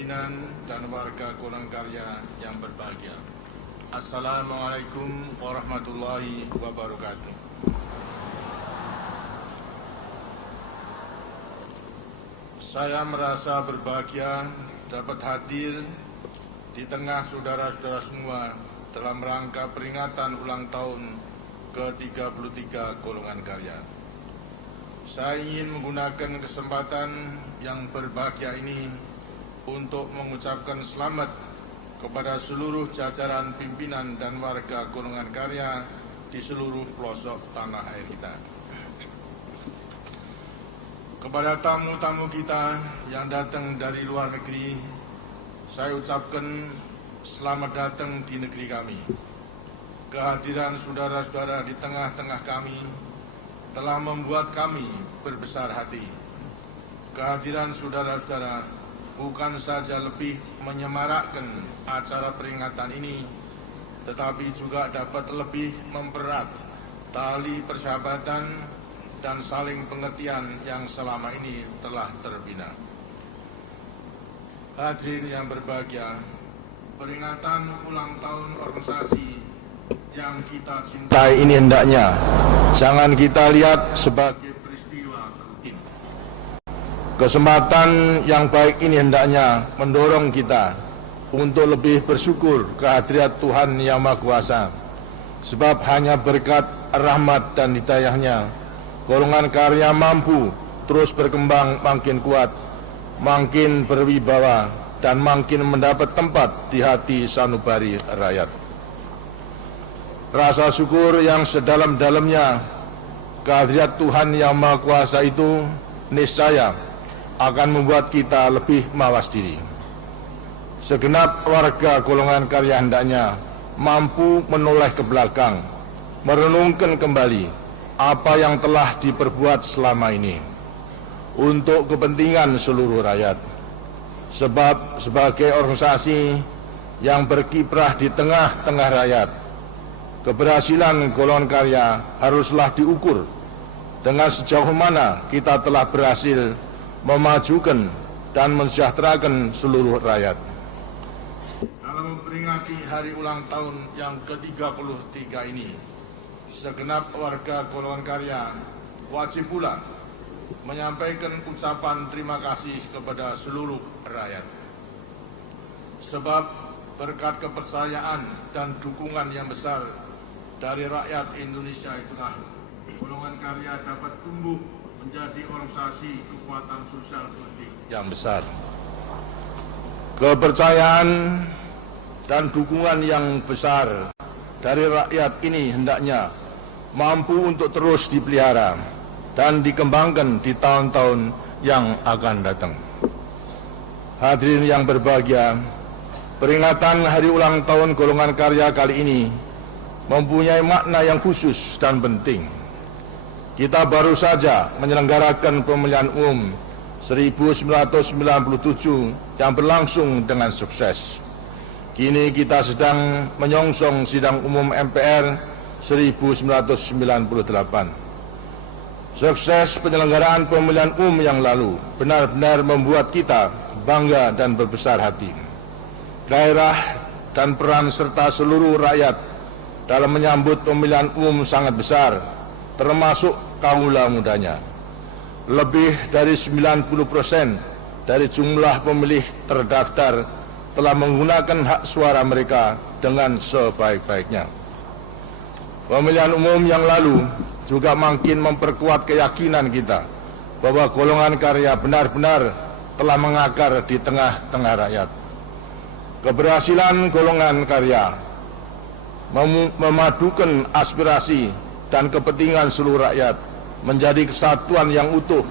pimpinan dan warga golongan karya yang berbahagia. Assalamualaikum warahmatullahi wabarakatuh. Saya merasa berbahagia dapat hadir di tengah saudara-saudara semua dalam rangka peringatan ulang tahun ke-33 golongan karya. Saya ingin menggunakan kesempatan yang berbahagia ini untuk mengucapkan selamat kepada seluruh jajaran pimpinan dan warga golongan karya di seluruh pelosok tanah air kita. Kepada tamu-tamu kita yang datang dari luar negeri, saya ucapkan selamat datang di negeri kami. Kehadiran saudara-saudara di tengah-tengah kami telah membuat kami berbesar hati. Kehadiran saudara-saudara bukan saja lebih menyemarakkan acara peringatan ini, tetapi juga dapat lebih mempererat tali persahabatan dan saling pengertian yang selama ini telah terbina. Hadirin yang berbahagia, peringatan ulang tahun organisasi yang kita cintai ini hendaknya jangan kita lihat sebagai peristiwa rutin. Kesempatan yang baik ini hendaknya mendorong kita untuk lebih bersyukur kehadirat Tuhan Yang Maha Kuasa, sebab hanya berkat rahmat dan hidayahnya golongan karya mampu terus berkembang makin kuat, makin berwibawa, dan makin mendapat tempat di hati sanubari rakyat. Rasa syukur yang sedalam-dalamnya kehadirat Tuhan Yang Maha Kuasa itu niscaya akan membuat kita lebih mawas diri. Segenap warga golongan karya hendaknya mampu menoleh ke belakang, merenungkan kembali apa yang telah diperbuat selama ini untuk kepentingan seluruh rakyat. Sebab sebagai organisasi yang berkiprah di tengah-tengah rakyat, keberhasilan golongan karya haruslah diukur dengan sejauh mana kita telah berhasil memajukan dan mensejahterakan seluruh rakyat. Dalam memperingati hari ulang tahun yang ke-33 ini, segenap warga golongan karya wajib pula menyampaikan ucapan terima kasih kepada seluruh rakyat. Sebab berkat kepercayaan dan dukungan yang besar dari rakyat Indonesia itulah golongan karya dapat tumbuh menjadi organisasi kekuatan sosial politik yang besar. Kepercayaan dan dukungan yang besar dari rakyat ini hendaknya mampu untuk terus dipelihara dan dikembangkan di tahun-tahun yang akan datang. Hadirin yang berbahagia, peringatan hari ulang tahun golongan karya kali ini mempunyai makna yang khusus dan penting. Kita baru saja menyelenggarakan pemilihan umum 1997 yang berlangsung dengan sukses. Kini kita sedang menyongsong sidang umum MPR 1998. Sukses penyelenggaraan pemilihan umum yang lalu benar-benar membuat kita bangga dan berbesar hati. Gairah dan peran serta seluruh rakyat dalam menyambut pemilihan umum sangat besar, termasuk kaula mudanya. Lebih dari 90% dari jumlah pemilih terdaftar telah menggunakan hak suara mereka dengan sebaik-baiknya. Pemilihan umum yang lalu juga makin memperkuat keyakinan kita bahwa golongan karya benar-benar telah mengakar di tengah-tengah rakyat. Keberhasilan golongan karya memadukan aspirasi dan kepentingan seluruh rakyat menjadi kesatuan yang utuh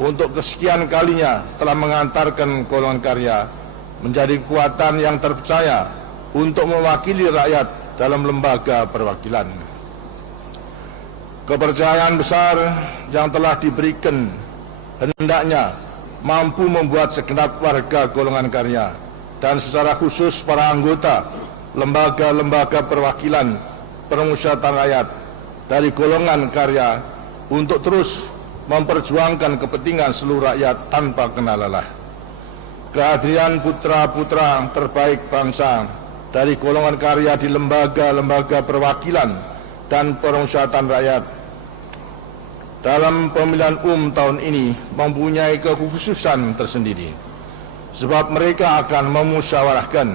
untuk kesekian kalinya telah mengantarkan golongan karya menjadi kekuatan yang terpercaya untuk mewakili rakyat dalam lembaga perwakilan. Kepercayaan besar yang telah diberikan hendaknya mampu membuat segenap warga golongan karya dan secara khusus para anggota lembaga-lembaga perwakilan permusyawaratan rakyat dari golongan karya untuk terus memperjuangkan kepentingan seluruh rakyat tanpa kenal lelah. kehadiran putra-putra terbaik bangsa dari golongan karya di lembaga-lembaga perwakilan dan permusyawaratan rakyat dalam pemilihan tahun ini mempunyai kekhususan tersendiri, sebab mereka akan memusyawarahkan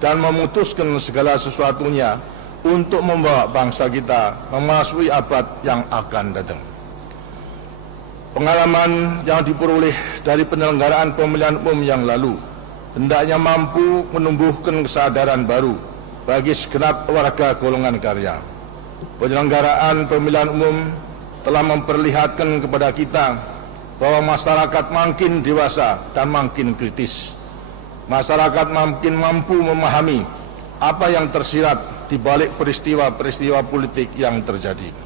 dan memutuskan segala sesuatunya untuk membawa bangsa kita memasuki abad yang akan datang. Pengalaman yang diperoleh dari penyelenggaraan pemilihan umum yang lalu hendaknya mampu menumbuhkan kesadaran baru bagi segenap warga golongan karya. Penyelenggaraan pemilihan umum telah memperlihatkan kepada kita bahwa masyarakat makin dewasa dan makin kritis. Masyarakat makin mampu memahami apa yang tersirat di balik peristiwa-peristiwa politik yang terjadi.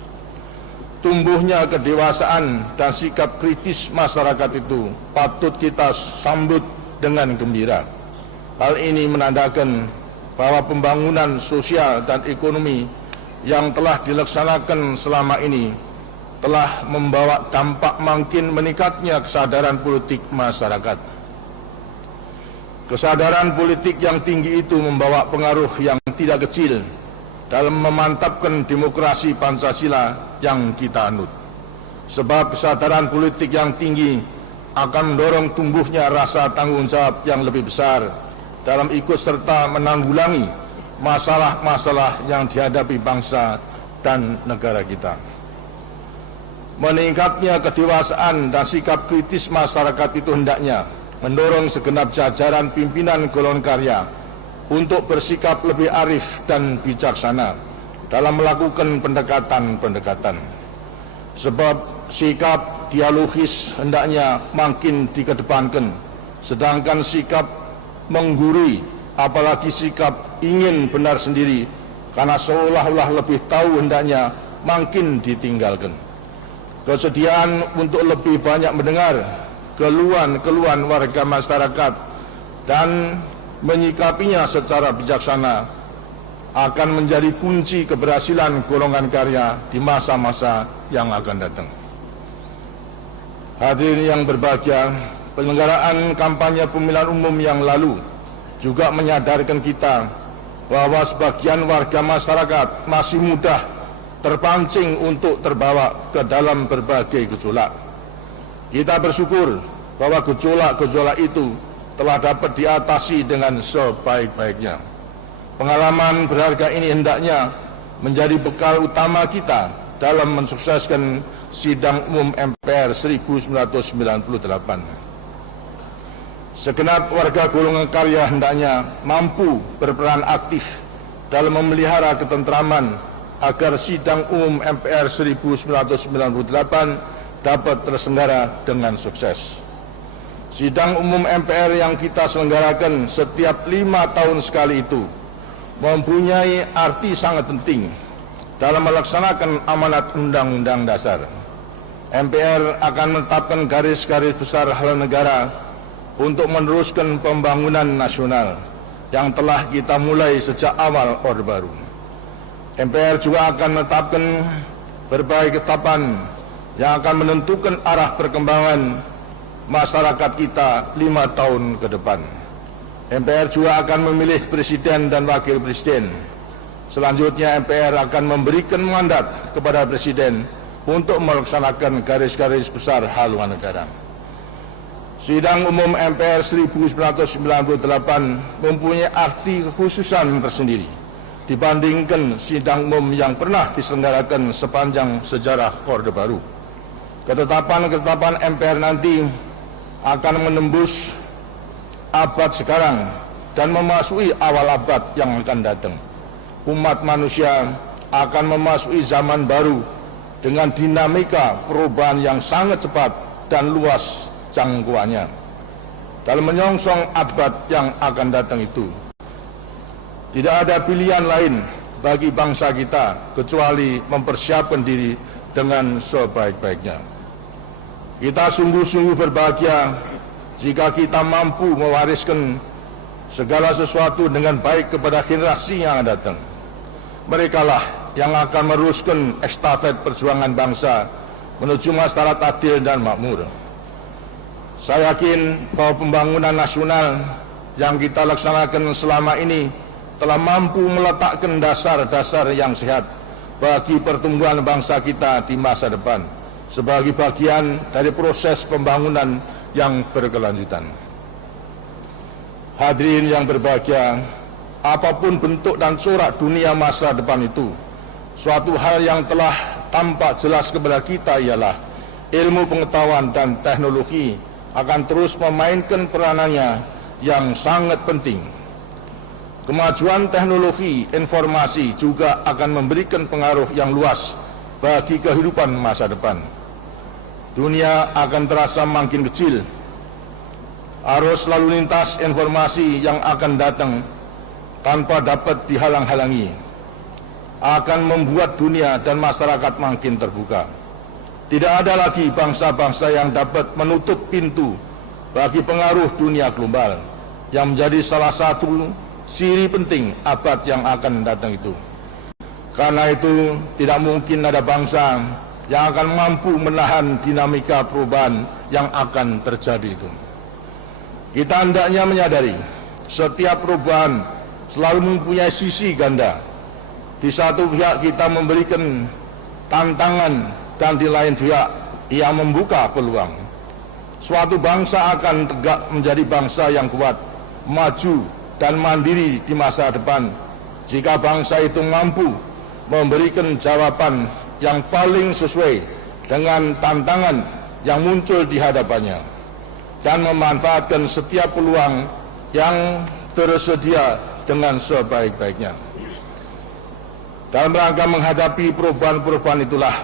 Tumbuhnya kedewasaan dan sikap kritis masyarakat itu patut kita sambut dengan gembira. Hal ini menandakan bahwa pembangunan sosial dan ekonomi yang telah dilaksanakan selama ini telah membawa dampak makin meningkatnya kesadaran politik masyarakat. Kesadaran politik yang tinggi itu membawa pengaruh yang tidak kecil dalam memantapkan demokrasi Pancasila yang kita anut. Sebab kesadaran politik yang tinggi akan mendorong tumbuhnya rasa tanggung jawab yang lebih besar dalam ikut serta menanggulangi masalah-masalah yang dihadapi bangsa dan negara kita. Meningkatnya kedewasaan dan sikap kritis masyarakat itu hendaknya mendorong segenap jajaran pimpinan golongan karya untuk bersikap lebih arif dan bijaksana dalam melakukan pendekatan-pendekatan. Sebab sikap dialogis hendaknya makin dikedepankan, sedangkan sikap menggurui, apalagi sikap ingin benar sendiri karena seolah-olah lebih tahu hendaknya makin ditinggalkan. Kesediaan untuk lebih banyak mendengar keluhan-keluhan warga masyarakat dan menyikapinya secara bijaksana akan menjadi kunci keberhasilan golongan karya di masa-masa yang akan datang. Hadirin yang berbahagia, penyelenggaraan kampanye pemilihan umum yang lalu juga menyadarkan kita bahwa sebagian warga masyarakat masih mudah terpancing untuk terbawa ke dalam berbagai gejolak. Kita bersyukur bahwa gejolak-gejolak itu telah dapat diatasi dengan sebaik-baiknya. Pengalaman berharga ini hendaknya menjadi bekal utama kita dalam mensukseskan sidang umum MPR 1998. Segenap warga golongan karya hendaknya mampu berperan aktif dalam memelihara ketentraman agar sidang umum MPR 1998 dapat terselenggara dengan sukses. Sidang umum MPR yang kita selenggarakan setiap 5 tahun sekali itu mempunyai arti sangat penting dalam melaksanakan amanat Undang-Undang Dasar. MPR akan menetapkan garis-garis besar haluan negara untuk meneruskan pembangunan nasional yang telah kita mulai sejak awal Orde Baru. MPR juga akan menetapkan berbagai ketetapan yang akan menentukan arah perkembangan masyarakat kita 5 tahun ke depan. MPR juga akan memilih presiden dan wakil presiden. Selanjutnya MPR akan memberikan mandat kepada presiden untuk melaksanakan garis-garis besar haluan negara. Sidang umum MPR 1998 mempunyai arti kekhususan tersendiri dibandingkan sidang umum yang pernah diselenggarakan sepanjang sejarah Orde Baru. Ketetapan-ketetapan MPR nanti akan menembus abad sekarang dan memasuki awal abad yang akan datang. Umat manusia akan memasuki zaman baru dengan dinamika perubahan yang sangat cepat dan luas jangkauannya. Dalam menyongsong abad yang akan datang itu, tidak ada pilihan lain bagi bangsa kita kecuali mempersiapkan diri dengan sebaik-baiknya. Kita sungguh-sungguh berbahagia jika kita mampu mewariskan segala sesuatu dengan baik kepada generasi yang akan datang. Merekalah yang akan meneruskan estafet perjuangan bangsa menuju masyarakat adil dan makmur. Saya yakin bahwa pembangunan nasional yang kita laksanakan selama ini telah mampu meletakkan dasar-dasar yang sehat bagi pertumbuhan bangsa kita di masa depan sebagai bagian dari proses pembangunan yang berkelanjutan. Hadirin yang berbahagia, apapun bentuk dan corak dunia masa depan itu, suatu hal yang telah tampak jelas kepada kita ialah ilmu pengetahuan dan teknologi akan terus memainkan peranannya yang sangat penting. Kemajuan teknologi informasi juga akan memberikan pengaruh yang luas bagi kehidupan masa depan. Dunia akan terasa makin kecil. Arus lalu lintas informasi yang akan datang tanpa dapat dihalang-halangi akan membuat dunia dan masyarakat makin terbuka. Tidak ada lagi bangsa-bangsa yang dapat menutup pintu bagi pengaruh dunia global yang menjadi salah satu ciri penting abad yang akan datang itu. Karena itu, tidak mungkin ada bangsa yang akan mampu menahan dinamika perubahan yang akan terjadi itu. Kita hendaknya menyadari setiap perubahan selalu mempunyai sisi ganda. Di satu pihak kita memberikan tantangan dan di lain pihak ia membuka peluang. Suatu bangsa akan tegak menjadi bangsa yang kuat, maju dan mandiri di masa depan jika bangsa itu mampu memberikan jawaban yang paling sesuai dengan tantangan yang muncul di hadapannya dan memanfaatkan setiap peluang yang tersedia dengan sebaik-baiknya. Dalam rangka menghadapi perubahan-perubahan itulah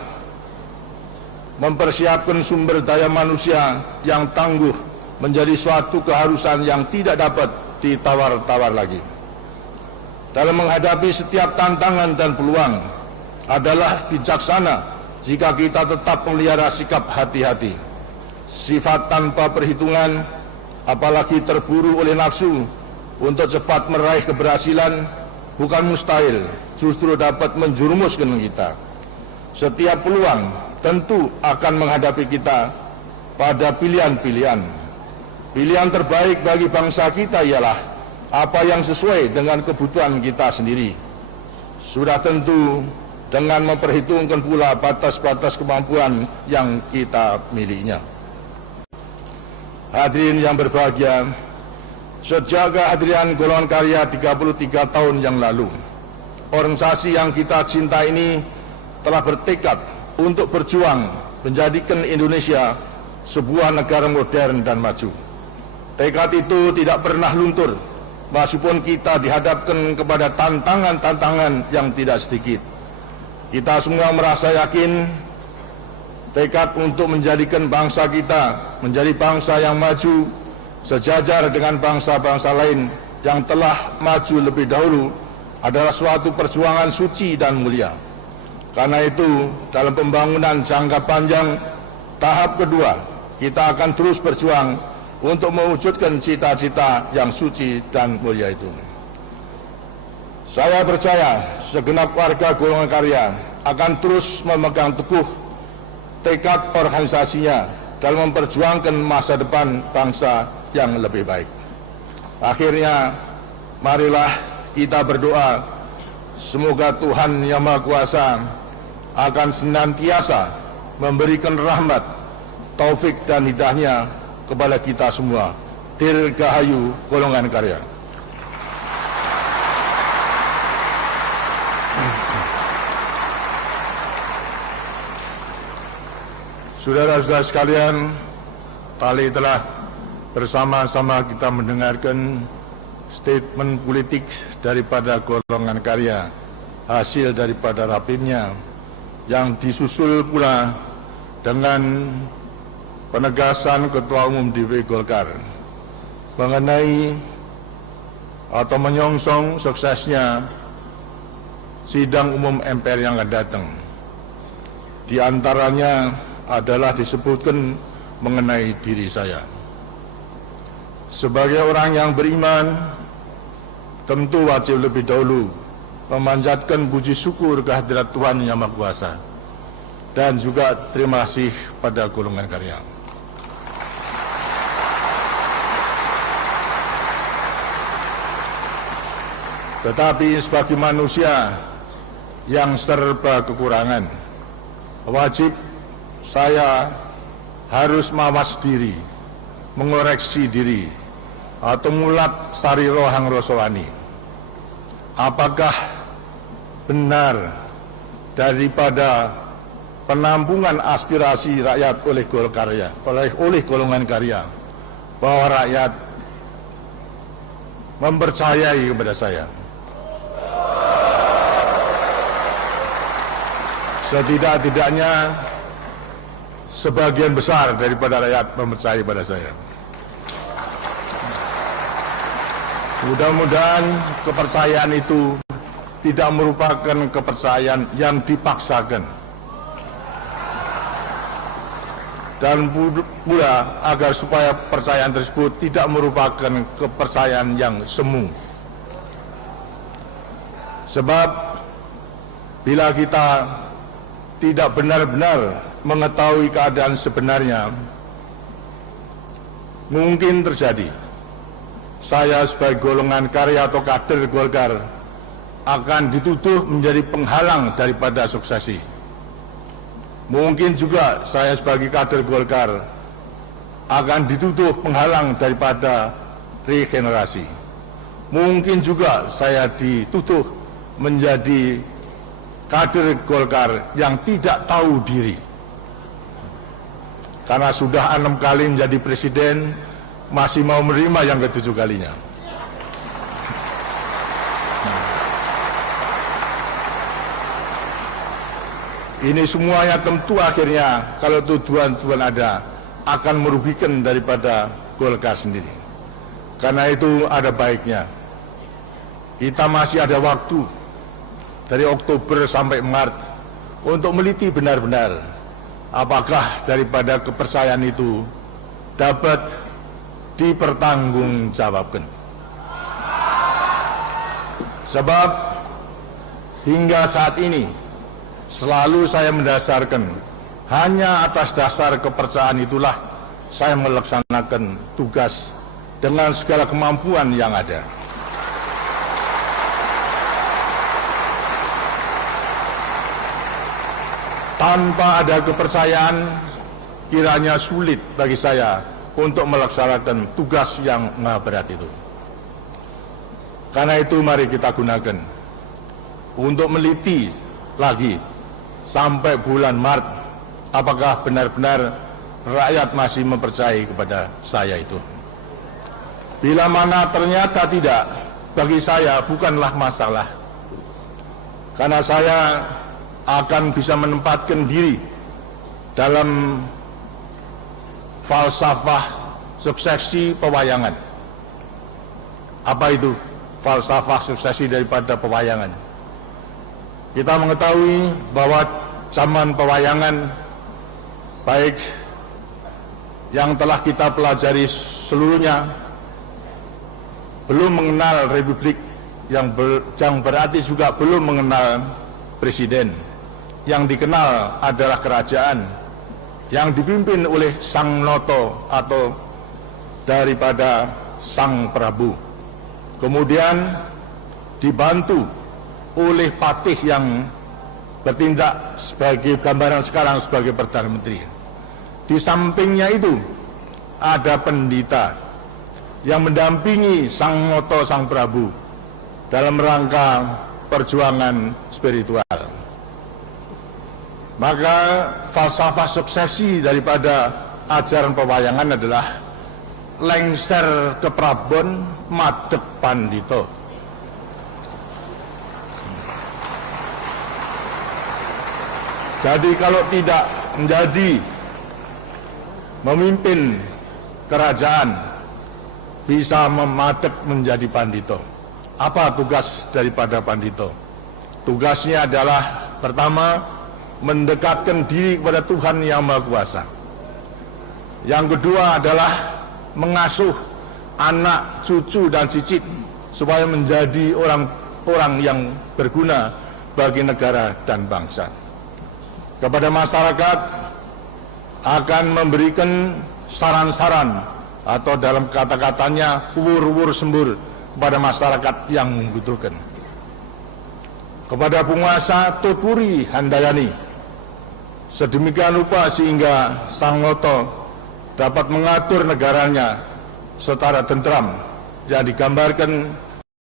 mempersiapkan sumber daya manusia yang tangguh menjadi suatu keharusan yang tidak dapat ditawar-tawar lagi. Dalam menghadapi setiap tantangan dan peluang adalah bijaksana jika kita tetap memelihara sikap hati-hati. Sifat tanpa perhitungan, apalagi terburu oleh nafsu untuk cepat meraih keberhasilan, bukan mustahil, justru dapat menjerumuskan kita. Setiap peluang tentu akan menghadapi kita pada pilihan-pilihan. Pilihan terbaik bagi bangsa kita ialah apa yang sesuai dengan kebutuhan kita sendiri. Sudah tentu dengan memperhitungkan pula batas-batas kemampuan yang kita milikinya. Hadirin yang berbahagia, sejak kehadiran golongan karya 33 tahun yang lalu, organisasi yang kita cinta ini telah bertekad untuk berjuang menjadikan Indonesia sebuah negara modern dan maju. Tekad itu tidak pernah luntur, meskipun kita dihadapkan kepada tantangan-tantangan yang tidak sedikit. Kita semua merasa yakin tekad untuk menjadikan bangsa kita menjadi bangsa yang maju sejajar dengan bangsa-bangsa lain yang telah maju lebih dahulu adalah suatu perjuangan suci dan mulia. Karena itu, dalam pembangunan jangka panjang tahap kedua, kita akan terus berjuang untuk mewujudkan cita-cita yang suci dan mulia itu. Saya percaya segenap warga golongan karya akan terus memegang teguh tekad organisasinya dalam memperjuangkan masa depan bangsa yang lebih baik. Akhirnya, marilah kita berdoa semoga Tuhan Yang Maha Kuasa akan senantiasa memberikan rahmat, taufik dan hidayahnya kepada kita semua. Dirgahayu golongan karya. Saudara-saudara sekalian, tadi telah bersama-sama kita mendengarkan statement politik daripada golongan karya, hasil daripada rapimnya, yang disusul pula dengan penegasan Ketua Umum DPP Golkar mengenai atau menyongsong suksesnya sidang umum MPR yang akan datang. Di antaranya adalah disebutkan mengenai diri saya. Sebagai orang yang beriman, tentu wajib lebih dahulu memanjatkan puji syukur kehadirat Tuhan Yang Maha Kuasa dan juga terima kasih pada golongan karya. Tetapi sebagai manusia yang serba kekurangan, wajib saya harus mawas diri, mengoreksi diri, atau mulat sari rohang rosowani. Apakah benar daripada penampungan aspirasi rakyat oleh golongan karya, bahwa rakyat mempercayai kepada saya? Setidak-tidaknya sebagian besar daripada rakyat mempercayai pada saya. Mudah-mudahan kepercayaan itu tidak merupakan kepercayaan yang dipaksakan, dan pula agar supaya kepercayaan tersebut tidak merupakan kepercayaan yang semu. Sebab bila kita tidak benar-benar mengetahui keadaan sebenarnya, mungkin terjadi saya sebagai golongan karya atau kader Golkar akan dituduh menjadi penghalang daripada suksesi. Mungkin juga saya sebagai kader Golkar akan dituduh penghalang daripada regenerasi. Mungkin juga saya dituduh menjadi kader Golkar yang tidak tahu diri, karena sudah 6 kali menjadi presiden, masih mau menerima yang ke-7 kalinya. Ini semuanya tentu akhirnya, kalau tuduhan-tuduhan ada, akan merugikan daripada Golkar sendiri. Karena itu ada baiknya kita masih ada waktu dari Oktober sampai Maret untuk meliti benar-benar apakah daripada kepercayaan itu dapat dipertanggungjawabkan. Sebab hingga saat ini selalu saya mendasarkan hanya atas dasar kepercayaan itulah saya melaksanakan tugas dengan segala kemampuan yang ada. Tanpa ada kepercayaan, kiranya sulit bagi saya untuk melaksanakan tugas yang maha berat itu. Karena itu mari kita gunakan untuk meliti lagi sampai bulan Maret, apakah benar-benar rakyat masih mempercayai kepada saya itu. Bila mana ternyata tidak, bagi saya bukanlah masalah. Karena saya akan bisa menempatkan diri dalam falsafah suksesi pewayangan. Apa itu falsafah suksesi daripada pewayangan? Kita mengetahui bahwa zaman pewayangan, baik yang telah kita pelajari seluruhnya, belum mengenal republik, yang berarti juga belum mengenal presiden. Yang dikenal adalah kerajaan yang dipimpin oleh Sang Noto atau daripada Sang Prabu. Kemudian dibantu oleh patih yang bertindak sebagai gambaran sekarang sebagai Perdana Menteri. Di sampingnya itu ada pendeta yang mendampingi Sang Noto, Sang Prabu dalam rangka perjuangan spiritual. Maka falsafah suksesi daripada ajaran pewayangan adalah lengser ke Prabon, madep pandito. Jadi kalau tidak menjadi memimpin kerajaan, bisa memadep menjadi pandito. Apa tugas daripada pandito? Tugasnya adalah pertama, mendekatkan diri kepada Tuhan Yang Maha Kuasa. Yang kedua adalah mengasuh anak, cucu, dan cicit supaya menjadi orang-orang yang berguna bagi negara dan bangsa. Kepada masyarakat akan memberikan saran-saran atau dalam kata-katanya wur-wur sembur kepada masyarakat yang membutuhkan. kepada penguasa Topuri Handayani sedemikian rupa sehingga Sang Loto dapat mengatur negaranya secara tentram yang digambarkan